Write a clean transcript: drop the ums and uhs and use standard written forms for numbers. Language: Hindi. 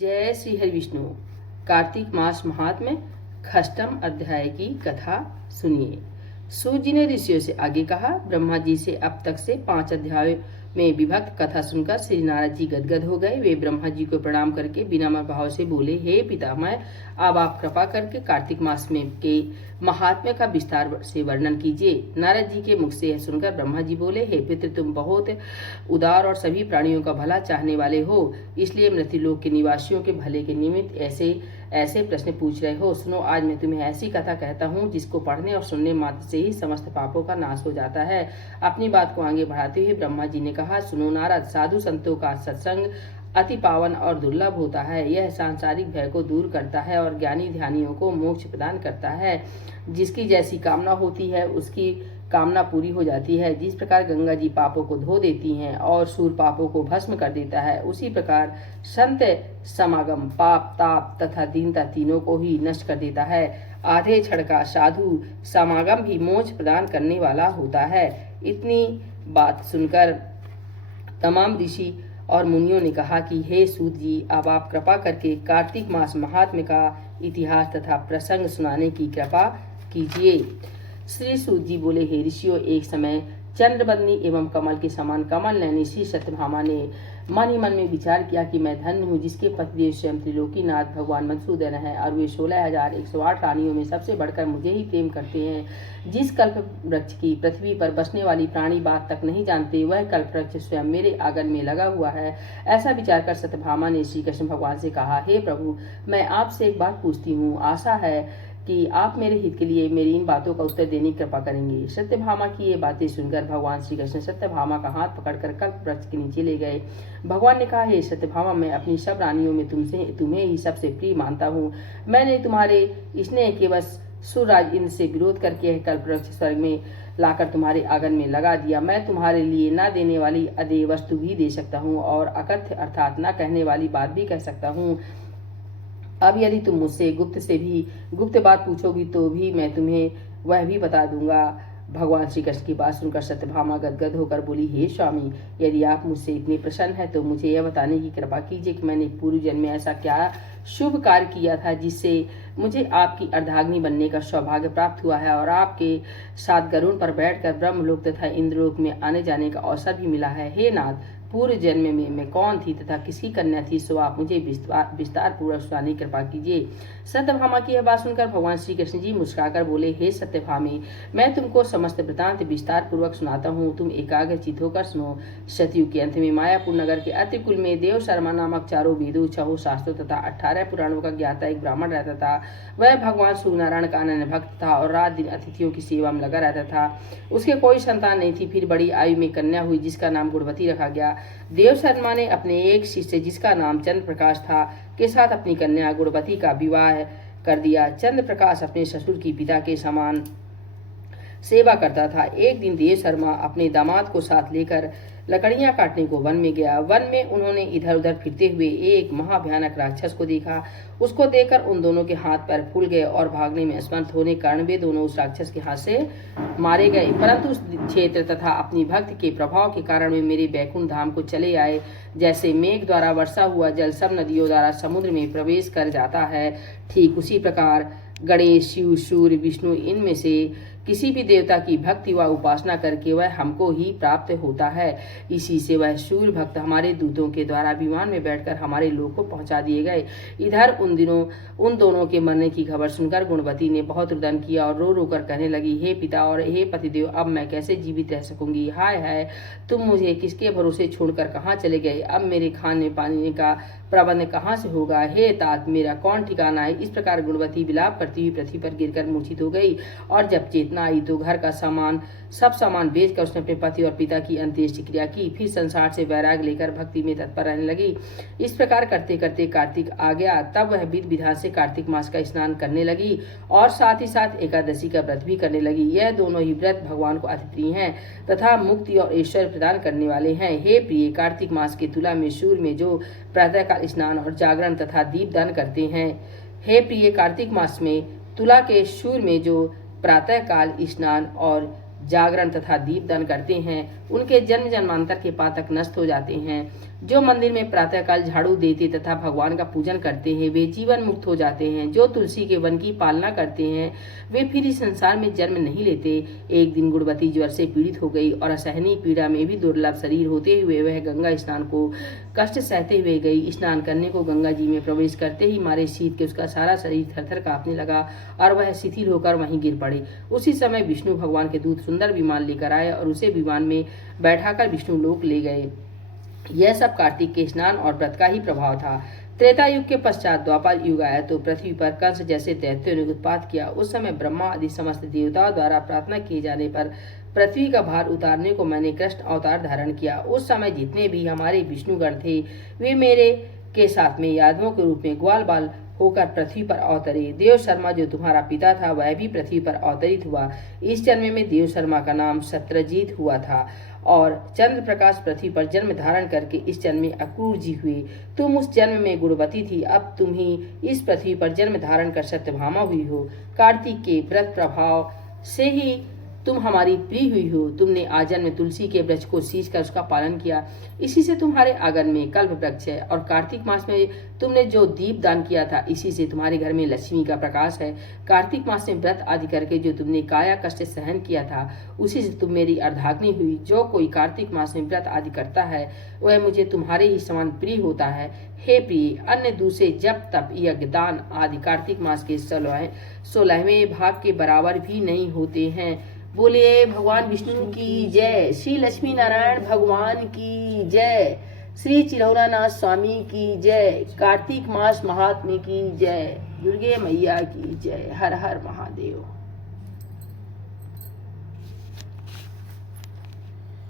जय श्री हरि विष्णु। कार्तिक मास महात्म्य खष्टम अध्याय की कथा सुनिए। सूत जी ने ऋषियों से आगे कहा, ब्रह्मा जी से अब तक से 5 अध्यायों में विभक्त कथा सुनकर श्री नारद जी गदगद हो गए। वे ब्रह्मा जी को प्रणाम करके विनम्र भाव से बोले, हे पितामह, अब आप कृपा करके कार्तिक मास में के महात्म्य का विस्तार से वर्णन कीजिए। नारद जी के मुख से यह सुनकर ब्रह्मा जी बोले, हे पितृ, तुम बहुत उदार और सभी प्राणियों का भला चाहने वाले हो, इसलिए मृत्युलोक के निवासियों के भले के निमित्त ऐसे प्रश्न पूछ रहे हो। सुनो, आज मैं तुम्हें ऐसी कथा कहता हूँ जिसको पढ़ने और सुनने मात्र से ही समस्त पापों का नाश हो जाता है। अपनी बात को आगे बढ़ाते हुए ब्रह्मा जी ने कहा, सुनो नारद, साधु संतों का सत्संग अति पावन और दुर्लभ होता है। यह सांसारिक भय को दूर करता है और ज्ञानी ध्यानियों को मोक्ष प्रदान करता है। जिसकी जैसी कामना होती है उसकी कामना पूरी हो जाती है। जिस प्रकार गंगा जी पापों को धो देती हैं और सूर्य पापों को भस्म कर देता है, उसी प्रकार संत समागम पाप, ताप तथा दीनता तीनों को ही नष्ट कर देता है। आधे क्षण का साधु समागम भी मोक्ष प्रदान करने वाला होता है। इतनी बात सुनकर तमाम ऋषि और मुनियों ने कहा कि हे सूत जी, अब आप कृपा करके कार्तिक मास महात्म्य का इतिहास तथा प्रसंग सुनाने की कृपा कीजिए। श्री सूत जी बोले, हे ऋषियों, एक समय चंद्रबंदी एवं कमल के समान कमल नयनी श्री सत्यभामा ने मन ही मन में विचार किया कि मैं धन्य हूँ जिसके पतिदेव स्वयं त्रिलोकीनाथ भगवान मधुसूदन है और वे 16,108 रानियों में सबसे बढ़कर मुझे ही प्रेम करते हैं। जिस कल्प वृक्ष की पृथ्वी पर बसने वाली प्राणी बात तक नहीं जानते, वह कल्प वृक्ष स्वयं मेरे आंगन में लगा हुआ है। ऐसा विचार कर सत्यभामा ने श्री कृष्ण भगवान से कहा, हे प्रभु, मैं आपसे एक बात पूछती हूँ। आशा है कि आप मेरे हित के लिए मेरी इन बातों का उत्तर देने की कृपा करेंगे। सत्यभामा की ये बातें सुनकर भगवान श्री कृष्ण सत्यभामा का हाथ पकड़कर कल्प वृक्ष के नीचे ले गए। भगवान ने कहा, हे सत्यभामा, मैं अपनी सब रानियों में तुम्हें ही सबसे प्रिय मानता हूँ। मैंने तुम्हारे स्नेह के बस सूर्यराज इंद्र से विरोध करके कल्प वृक्ष स्वर्ग में लाकर तुम्हारे आंगन में लगा दिया। मैं तुम्हारे लिए न देने वाली अदेय वस्तु भी दे सकता हूँ और अकथ्य अर्थात न कहने वाली बात भी कह सकता हूँ। अब यदि तुम मुझसे गुप्त बात पूछोगी तो भी मैं तुम्हें वह भी बता दूंगा। भगवान श्री कृष्ण की बात सुनकर सत्यभामा गदगद होकर बोली, हे स्वामी, यदि आप मुझसे इतने प्रसन्न हैं तो मुझे यह बताने की कृपा कीजिए कि मैंने पूर्व जन्म में ऐसा क्या शुभ कार्य किया था जिससे मुझे आपकी अर्धाग्नि बनने का सौभाग्य प्राप्त हुआ है और आपके साथ गरुड़ पर बैठकर ब्रह्मलोक तथा इंद्रलोक में आने जाने का अवसर भी मिला है। हे नाथ, पूर्व जन्म में मैं कौन थी तथा किसकी कन्या थी, सो आप मुझे विस्तार पूर्वक सुनाने की कृपा कीजिए। सत्यभामा की यह बात सुनकर भगवान श्री कृष्ण जी मुस्कुराकर बोले, हे सत्यभामे, मैं तुमको समस्त वृतांत विस्तार पूर्वक सुनाता हूँ, तुम एकाग्रचित होकर सुनो। सतयुग के अंत में मायापुर नगर के अतिकुल में देव शर्मा नामक 4 वेदों, 6 शास्त्रों तथा 18 पुराणों का ज्ञाता एक ब्राह्मण रहता था। वह भगवान सूर्यनारायण का अनन्य भक्त था और रात दिन अतिथियों की सेवा में लगा रहता था। उसके कोई संतान नहीं थी। फिर बड़ी आयु में कन्या हुई जिसका नाम गुणवती रखा गया। देव शर्मा ने अपने एक शिष्य जिसका नाम चंद्र प्रकाश था के साथ अपनी कन्या गुणवती का विवाह कर दिया। चंद्र प्रकाश अपने ससुर की पिता के समान सेवा करता था। एक दिन देव शर्मा अपने दामाद को साथ लेकर लकड़ियां काटने को वन में गया। वन में उन्होंने इधर उधर फिरते हुए एक महाभयानक राक्षस को देखा। उसको देखकर उन दोनों के हाथ पैर फूल गए और भागने में असमर्थ होने के कारण वे दोनों उस राक्षस के हाथ से मारे गए। परंतु उस क्षेत्र तथा अपनी भक्ति के प्रभाव के कारण वे मेरे बैकुंठ धाम को चले आए। जैसे मेघ द्वारा वर्षा हुआ जल सब नदियों द्वारा समुद्र में प्रवेश कर जाता है, ठीक उसी प्रकार गणेश, शिव, सूर्य, विष्णु, इनमें से किसी भी देवता की भक्ति व उपासना करके वह हमको ही प्राप्त होता है। इसी से वह सूर्य भक्त हमारे दूतों के द्वारा विमान में बैठकर हमारे लोक को पहुंचा दिए गए। इधर उन दोनों के मरने की खबर सुनकर गुणवती ने बहुत रुदन किया और रो रो कर कहने लगी, हे पिता और हे पतिदेव, अब मैं कैसे जीवित रह सकूंगी। हाय हाय, तुम मुझे किसके भरोसे छोड़कर कहाँ चले गए। अब मेरे खाने पानी का प्रबंध कहाँ से होगा। हे तात, मेरा कौन ठिकाना है। इस प्रकार गुणवती विलाप करती हुई पृथ्वी पर गिरकर मूर्छित हो गई और जब चेतना आई तो घर का सब सामान बेचकर उसने अपने पति और पिता की अंत्येष्टि क्रिया की। फिर संसार से वैराग लेकर भक्ति में तत्पर रहने लगी। इस प्रकार करते करते कार्तिक आ गया। तब वह विधि विधान से कार्तिक मास का स्नान करने लगी और साथ ही साथ एकादशी का व्रत भी करने लगी। यह दोनों ही व्रत भगवान को अति प्रिय हैं तथा मुक्ति और ऐश्वर्य प्रदान करने वाले हैं। हे प्रिय, कार्तिक मास के तुला में सूर्य में जो प्रातःकाल स्नान और जागरण तथा दीपदान करते हैं। हे प्रिय, कार्तिक मास में तुला के सूर्य में जो प्रातःकाल स्नान और जागरण तथा दीपदान करते हैं उनके जन्म जन्मांतर के पातक नष्ट हो जाते हैं। जो मंदिर में प्रातःकाल झाड़ू देते तथा भगवान का पूजन करते हैं वे जीवन मुक्त हो जाते हैं। जो तुलसी के वन की पालना करते हैं वे फिर इस संसार में जन्म नहीं लेते। एक दिन गुणवती ज्वर से पीड़ित हो गई और असहनीय पीड़ा में भी दुर्लभ शरीर होते हुए वह गंगा स्नान को कष्ट सहते हुए गई। स्नान करने को गंगा जी में प्रवेश करते ही मारे शीत के उसका सारा शरीर थरथर कांपने लगा और वह शिथिल होकर वहीं गिर पड़े। उसी समय विष्णु भगवान के दूत सुंदर विमान लेकर आए और उसे विमान में बैठाकर विष्णु लोक ले गए। यह सब कार्तिक के स्नान और व्रत का ही प्रभाव था। त्रेता युग के पश्चात द्वापर युग आया तो पृथ्वी पर कंस जैसे दैत्यों ने उत्पात किया। उस समय ब्रह्मा आदि समस्त देवताओं द्वारा प्रार्थना किए जाने पर पृथ्वी का भार उतारने को मैंने कृष्ण अवतार धारण किया। उस समय जितने भी हमारे विष्णुगण थे वे मेरे के साथ में यादवों के रूप में ग्वाल बाल होकर पृथ्वी पर अवतरे। देव शर्मा जो तुम्हारा पिता था वह भी पृथ्वी पर अवतरित हुआ। इस जन्म में देव शर्मा का नाम सत्यजीत हुआ था और चंद्र प्रकाश पृथ्वी पर जन्म धारण करके इस जन्म में अक्रूर जी हुए। तुम उस जन्म में गुणवती थी, अब तुम ही इस पृथ्वी पर जन्म धारण कर सत्यभामा हुई हो। कार्तिक के व्रत प्रभाव से ही तुम हमारी प्रिय हुई हो। तुमने आजन्म में तुलसी के वृक्ष को सींच कर उसका पालन किया, इसी से तुम्हारे आंगन में कल्प वृक्ष है। और कार्तिक मास में तुमने जो दीप दान किया था इसी से तुम्हारे घर में लक्ष्मी का प्रकाश है। कार्तिक मास में व्रत आदि करके जो तुमने काया कष्ट सहन किया था उसी से तुम मेरी अर्धाग्नि हुई। जो कोई कार्तिक मास में व्रत आदि करता है वह मुझे तुम्हारे ही समान प्रिय होता है। हे प्रिय, अन्य दूसरे जप तप यज्ञ दान आदि कार्तिक मास के 16वें भाग के बराबर भी नहीं होते हैं। बोलिए भगवान विष्णु की जय। श्री लक्ष्मी नारायण भगवान की जय। श्री चिरौरानाथ स्वामी की जय। कार्तिक मास महात्म्य की जय। दुर्गे मैया की जय। हर हर महादेव।